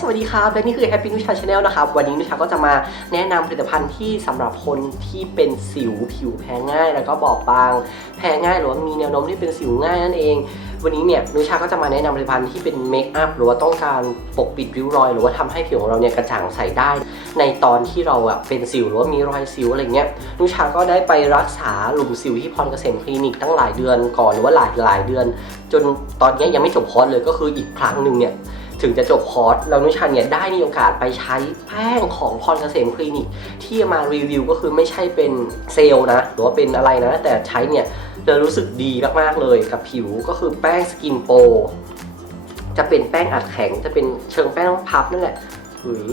สวัสดีครับ และนี่คือ Happy นุชาชาแนลนะครับ วันนี้นุชาก็จะมาแนะนำผลิตภัณฑ์ที่สำหรับคนที่เป็นสิวผิวแพ้ง่าย แล้วก็บอบบาง แพ้ง่ายหรือว่ามีแนวโน้มที่เป็นสิวง่ายนั่นเอง วันนี้เนี่ยนุชาก็จะมาแนะนำผลิตภัณฑ์ที่เป็นเมคอัพหรือว่าต้องการปกปิดริ้วรอย หรือว่าทำให้ผิวของเราเนี่ยกระจ่างใสได้ ในตอนที่เราอะเป็นสิวหรือว่ามีรอยสิวอะไรเงี้ยนุชาก็ได้ไปรักษาหลุมสิวที่พรเกษมคลินิกตั้งหลายเดือนก่อนหรือว่าหลายหลายเดือน จนตอนนี้ยังไม่จบคอร์สเลยก็คืออีกครั้งหนึ่งเนี่ย ถึงจะจบคอร์สแล้วนุชาเนี่ยได้มีโอกาสไปใช้แป้งของพรเกษมคลินิก ที่มารีวิวก็คือไม่ใช่เป็นเซลล์นะ หรือว่าเป็นอะไรนะ แต่ใช้เนี่ยจะรู้สึกดีมากๆเลยกับผิวก็คือแป้งสกินโปรจะเป็นแป้งอัดแข็งจะเป็นเชิงแป้งพับนั่นแหละหุย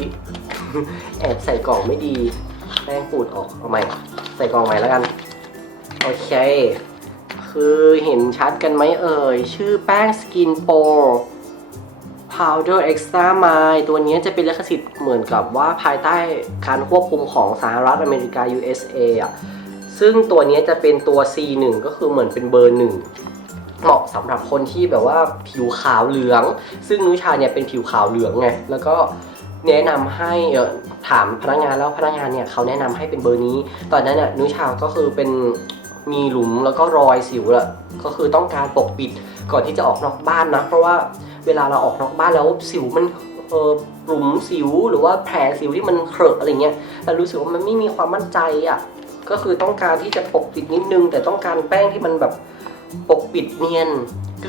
แอบใส่กล่องไม่ดี แป้งปูดออกเอาใหม่ ใส่กล่องใหม่แล้วกัน โอเค คือเห็นชัดกันไหมเอ่ย ชื่อแป้งสกินโปร Powder Extra Mile ตัวนี้จะเป็นลิขสิทธิ์เหมือนกับว่าภายใต้การควบคุมของสหรัฐอเมริกา USA อะซึ่งตัวนี้จะเป็นตัว C1 ก็คือเหมือนเป็นเบอร์หนึ่งเหมาะสำหรับคนที่แบบว่าผิวขาวเหลือง ซึ่งนุชาเนี่ยเป็นผิวขาวเหลืองไง แล้วก็แนะนำให้เออถามพนักงานแล้วพนักงานเนี่ยเขาแนะนำให้เป็นเบอร์นี้ ตอนนั้นน่ะนุชาก็คือเป็นมีหลุมแล้วก็รอยสิวละก็คือต้องการปกปิดก่อนที่จะออกนอกบ้านนะ เพราะว่า เวลาเราออกนอกบ้านแล้วสิวมันเออหลุมสิวหรือว่าแผลสิวที่มันเคอะอะไรเงี้ยเรารู้สึกว่ามันไม่มีความมั่นใจอะก็คือต้องการที่จะปกปิดนิดนึง แต่ต้องการแป้งที่มันแบบปกปิดเนียน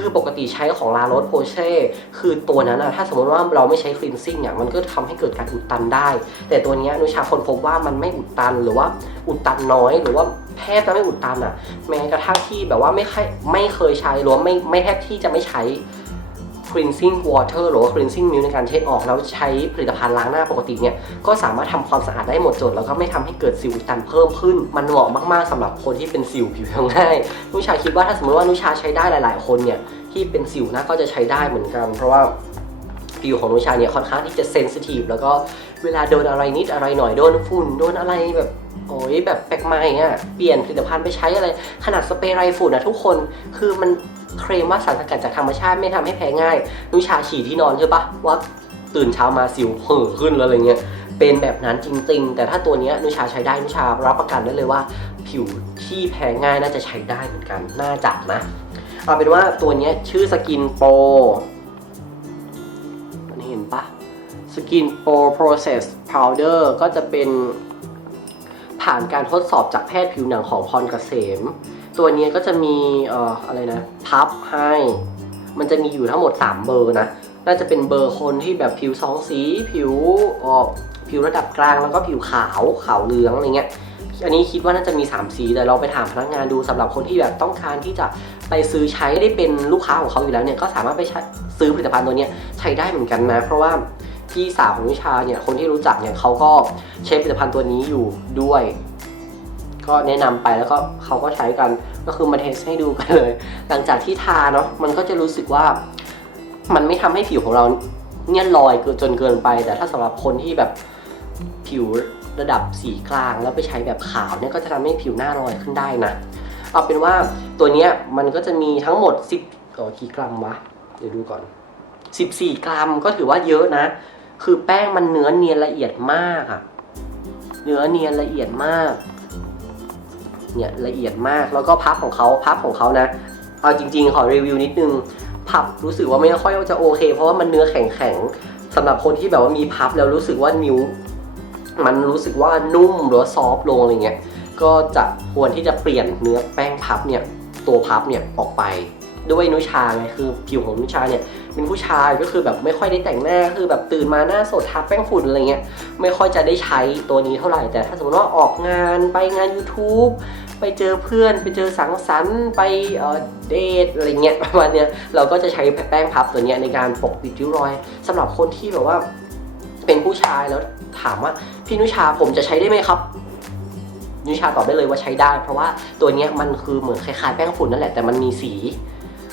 คือปกติใช้ของลาโรสโพเช่คือตัวนั้นอะถ้าสมมติว่าเราไม่ใช้คลีนซิ่งอะมันก็ทำให้เกิดการอุดตันได้ แต่ตัวนี้นุชาคนพบว่ามันไม่อุดตันหรือว่าอุดตันน้อย หรือว่าแทบจะไม่อุดตันอะแม้กระทั่งที่แบบว่าไม่ค่อยไม่เคยใช้หรือว่าไม่ไม่แทบที่จะไม่ใช้ cleansing water หรือว่า cleansing milk ในการเช็ดออก แล้วใช้ผลิตภัณฑ์ล้างหน้าปกติเนี่ยก็สามารถทำความสะอาดได้หมดจด แล้วก็ไม่ทำให้เกิดสิวตันเพิ่มขึ้น มันเหมาะมากๆสำหรับคนที่เป็นสิวผิวง่ายนุชาคิดว่าถ้าสมมติว่านุชาใช้ได้หลาย ๆ คนเนี่ยที่เป็นสิวนะก็จะใช้ได้เหมือนกัน เพราะว่าผิวของนุชาเนี่ยค่อนข้างที่จะเซนซิทีฟแล้วก็เวลาโดนอะไรนิดอะไรหน่อยโดนฝุ่นโดนอะไรแบบโอ้ยแบบแปลกใหม่อะเปลี่ยนผลิตภัณฑ์ไปใช้อะไร ขนาดสเปรย์ไรฝุ่นนะทุกคนคือมัน เคลมว่าสารสกัดจากธรรมชาติไม่ทำให้แพ้ง่ายนุชาฉี่ที่นอนใช่ปะว่าตื่นเช้ามาสิวเห่อขึ้นแล้วอะไรเงี้ยเป็นแบบนั้นจริง ๆ แต่ถ้าตัวนี้นุชาใช้ได้นุชารับประกันได้เลยว่า ผิวที่แพ้ง่ายน่าจะใช้ได้เหมือนกันน่าจะนะเอาเป็นว่าตัวนี้ชื่อสกินโปรมันเห็นปะสกินโปร process powder ก็จะเป็นผ่านการทดสอบจากแพทย์ผิวหนังของพรเกษม ตัวเนี้ยก็จะมีเอ่ออะไรนะพับให้ มันจะมีอยู่ทั้งหมด 3 เบอร์นะ น่าจะเป็นเบอร์คนที่แบบผิวสองสี ผิวออกผิวระดับกลางแล้วก็ผิวขาวขาวเหลืองอะไรเงี้ย อันนี้คิดว่าน่าจะมี 3 สีแต่เราไปถามพนักงานดูสำหรับคนที่แบบต้องการที่จะไปซื้อใช้ได้เป็นลูกค้าของเขาอยู่แล้วเนี่ยก็สามารถไปซื้อผลิตภัณฑ์ตัวนี้ใช้ได้เหมือนกันนะ เพราะว่าพี่สาวของวิชาเนี่ยคนที่รู้จักเนี่ยเขาก็ใช้ผลิตภัณฑ์ตัวนี้อยู่ด้วย ก็แนะนำไปแล้วก็เขาก็ใช้กันก็คือมาเทสให้ดูกันเลย หลังจากที่ทาเนาะมันก็จะรู้สึกว่า มันไม่ทำให้ผิวของเราเนี่ยลอยเกินจนเกินไป แต่ถ้าสำหรับคนที่แบบผิวระดับสีกลางแล้วไปใช้แบบขาวเนี่ยก็จะทำให้ผิวหน้าลอยขึ้นได้นะเอาเป็นว่าตัวเนี้ยมันก็จะมีทั้งหมด 10เออกี่กรัมวะเดี๋ยวดูก่อน 14 กรัมก็ถือว่าเยอะนะ คือแป้งมันเนื้อเนียนละเอียดมากอะเนื้อเนียนละเอียดมาก เนี่ยละเอียดมากแล้วก็พับของเขาพับของเขานะเอาจริง ๆ ขอรีวิวนิดนึงพับรู้สึกว่าไม่ค่อยจะโอเค เพราะว่ามันเนื้อแข็งๆสำหรับคนที่แบบว่ามีพับแล้วรู้สึกว่านิ้ว มันรู้สึกว่านุ่มหรือว่าซอฟต์ลงอะไรเงี้ยก็จะควรที่จะเปลี่ยนเนื้อแป้งพับเนี่ยตัวพับเนี่ยออกไป ด้วยนุชาไงคือผิวของนุชาเนี่ยเป็นผู้ชายก็คือแบบไม่ค่อยได้แต่งหน้าคือแบบตื่นมาหน้าสดทาแป้งฝุ่นอะไรเงี้ยไม่ค่อยจะได้ใช้ตัวนี้เท่าไหร่แต่ถ้าสมมติว่าออกงานไปงาน YouTube ไปเจอเพื่อนไปเจอสังสรรค์ไปเเดทอะไรเงี้ยประมาณเนี้ยเราก็จะใช้แป้งพับตัวเนี้ยในการปกปิดริ้วรอยสำหรับคนที่แบบว่าเป็นผู้ชายแล้วถามว่าพี่นุชาผมจะใช้ได้ไหมครับนุชาตอบได้เลยว่าใช้ได้ เพราะว่าตัวเนี้ยมันคือเหมือนคล้ายๆแป้งฝุ่นนั่นแหละแต่มันมีสี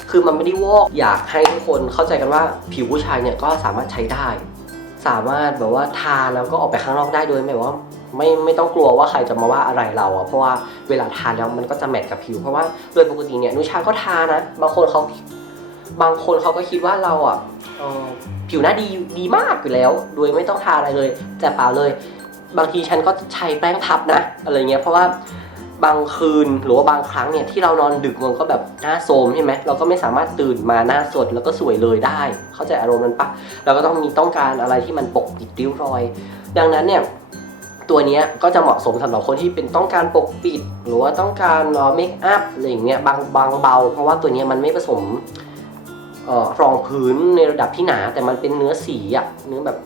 คือมันไม่ได้วอกอยากให้ทุกคนเข้าใจกันว่าผิวผู้ชายเนี่ยก็สามารถใช้ได้ สามารถแบบว่าทาแล้วก็ออกไปข้างนอกได้โดยแบบว่าไม่ไม่ต้องกลัวว่าใครจะมาว่าอะไรเราอะเพราะว่าเวลาทานแล้วมันก็จะแมทกับผิว เพราะว่าโดยปกติเนี่ยนุชาก็ทานะบางคนเขาบางคนเขาก็คิดว่าเราอะผิวหน้าดีดีมากอยู่แล้ว โดยไม่ต้องทาอะไรเลยแต่เปล่าเลย บางทีฉันก็ใช้แป้งพับนะอะไรเงี้ยเพราะว่า บางคืนหรือว่าบางครั้งเนี่ยที่เรานอนดึกมันก็แบบหน้าโทรมใช่ไหมเราก็ไม่สามารถตื่นมาหน้าสดแล้วก็สวยเลยได้ เข้าใจอารมณ์นั้นปะเราก็ต้องมีต้องการอะไรที่มันปกปิดริ้วรอย ดังนั้นเนี่ยตัวนี้ก็จะเหมาะสมสำหรับคนที่เป็นต้องการปกปิด หรือว่าต้องการเมคอัพอะไรอย่างเงี้ยบางบางเบา เพราะว่าตัวนี้มันไม่ผสมเอ่อรองพื้นในระดับที่หนา แต่มันเป็นเนื้อสีอะเนื้อแบบ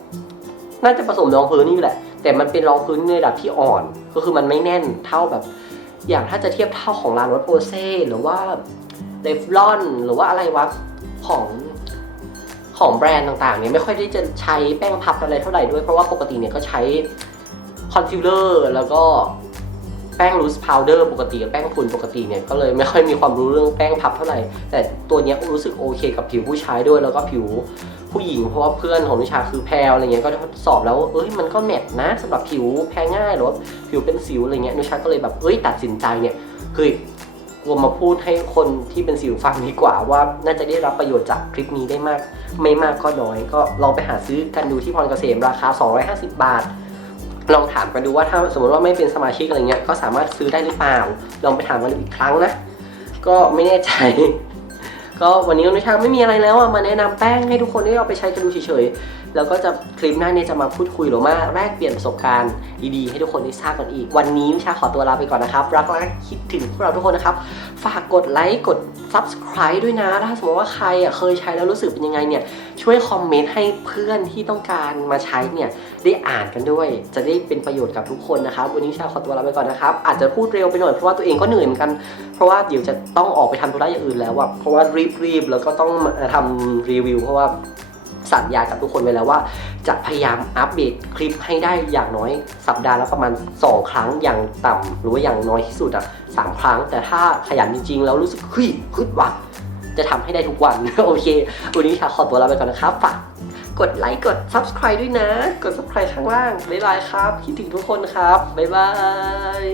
น่าจะผสมรองพื้นนี่แหละ แต่มันเป็นรองพื้นในระดับที่อ่อน ก็คือมันไม่แน่นเท่าแบบ อย่างถ้าจะเทียบเท่าของลานวัดโปเซ่หรือว่าเดฟลอนหรือว่าอะไรวะของของแบรนด์ต่างๆเนี่ยไม่ค่อยได้จะใช้แป้งพับอะไรเท่าไหร่ด้วยเพราะว่าปกติเนี่ยก็ใช้คอนซีลเลอร์แล้วก็แป้งลูสพาวเดอร์ปกติกับแป้งฝุ่นปกติเนี่ยก็เลยไม่ค่อยมีความรู้เรื่องแป้งพับเท่าไหร่ แต่ตัวเนี้ยรู้สึกโอเคกับผิวผู้ชายด้วยแล้วก็ผิว ผู้หญิงเพราะว่าเพื่อนของนิชาคือแพลอะไรเงี้ยก็ทดสอบแล้วเอ้ยมันก็แมทนะสำหรับผิวแพ้ง่ายหรือว่าผิวเป็นสิวอะไรเงี้ยนิชาก็เลยแบบเอ้ยตัดสินใจเนี่ยคือรวมมาพูดให้คนที่เป็นสิวฟังดีกว่าว่าน่าจะได้รับประโยชน์จากคลิปนี้ได้มาก ไม่มากก็น้อย ก็ลองไปหาซื้อกันดูที่พรเกษมราคา 250 บาทลองถามกันดูว่าถ้าสมมติว่าไม่เป็นสมาชิกอะไรเงี้ยก็สามารถซื้อได้หรือเปล่า ลองไปถามกันดูอีกครั้งนะ ก็ไม่แน่ใจ ก็วันนี้นุชาไม่มีอะไรแล้วอะมาแนะนำแป้งให้ทุกคนได้เอาไปใช้กันดูเฉยๆ แล้วก็จะคลิปหน้าเนี่ยจะมาพูดคุยหรือมาแลกเปลี่ยนประสบการณ์ดีๆ ให้ทุกคนได้ทราบกันอีก วันนี้นุชาขอตัวลาไปก่อนนะครับ รักและคิดถึงพวกเราทุกคนนะครับ ฝากกดไลค์กด subscribe ด้วยนะ ถ้าสมมติว่าใครอะเคยใช้แล้วรู้สึกเป็นยังไงเนี่ยช่วยคอมเมนต์ให้เพื่อนที่ต้องการมาใช้เนี่ยได้อ่านกันด้วย จะได้เป็นประโยชน์กับทุกคนนะครับ วันนี้ชาขอตัวลาไปก่อนนะครับอาจจะพูดเร็วไปหน่อยเพราะว่าตัวเองก็เหนื่อยเหมือนกัน เพราะว่าเดี๋ยวจะต้องออกไปทำธุระอย่างอื่นแล้วอะเพราะว่ารีบๆแล้วก็ต้องมาทำรีวิว เพราะว่า สัญญากับทุกคนไว้แล้วว่า จะพยายามอัปเดตคลิปให้ได้อย่างน้อยสัปดาห์ละประมาณ 2 ครั้งอย่างต่ำหรือว่าอย่างน้อยที่สุดอะสามครั้ง แต่ถ้าขยันจริงๆ แล้วรู้สึกเฮ้ยขึ้นว่ะจะทำให้ได้ทุกวัน โอเค วันนี้ชาขอตัวลาไปก่อนนะครับ ฝากกดไลค์กด subscribe ด้วยนะ กด subscribe ข้างล่างบ๊ายบายครับ คิดถึงทุกคนครับ บ๊ายบาย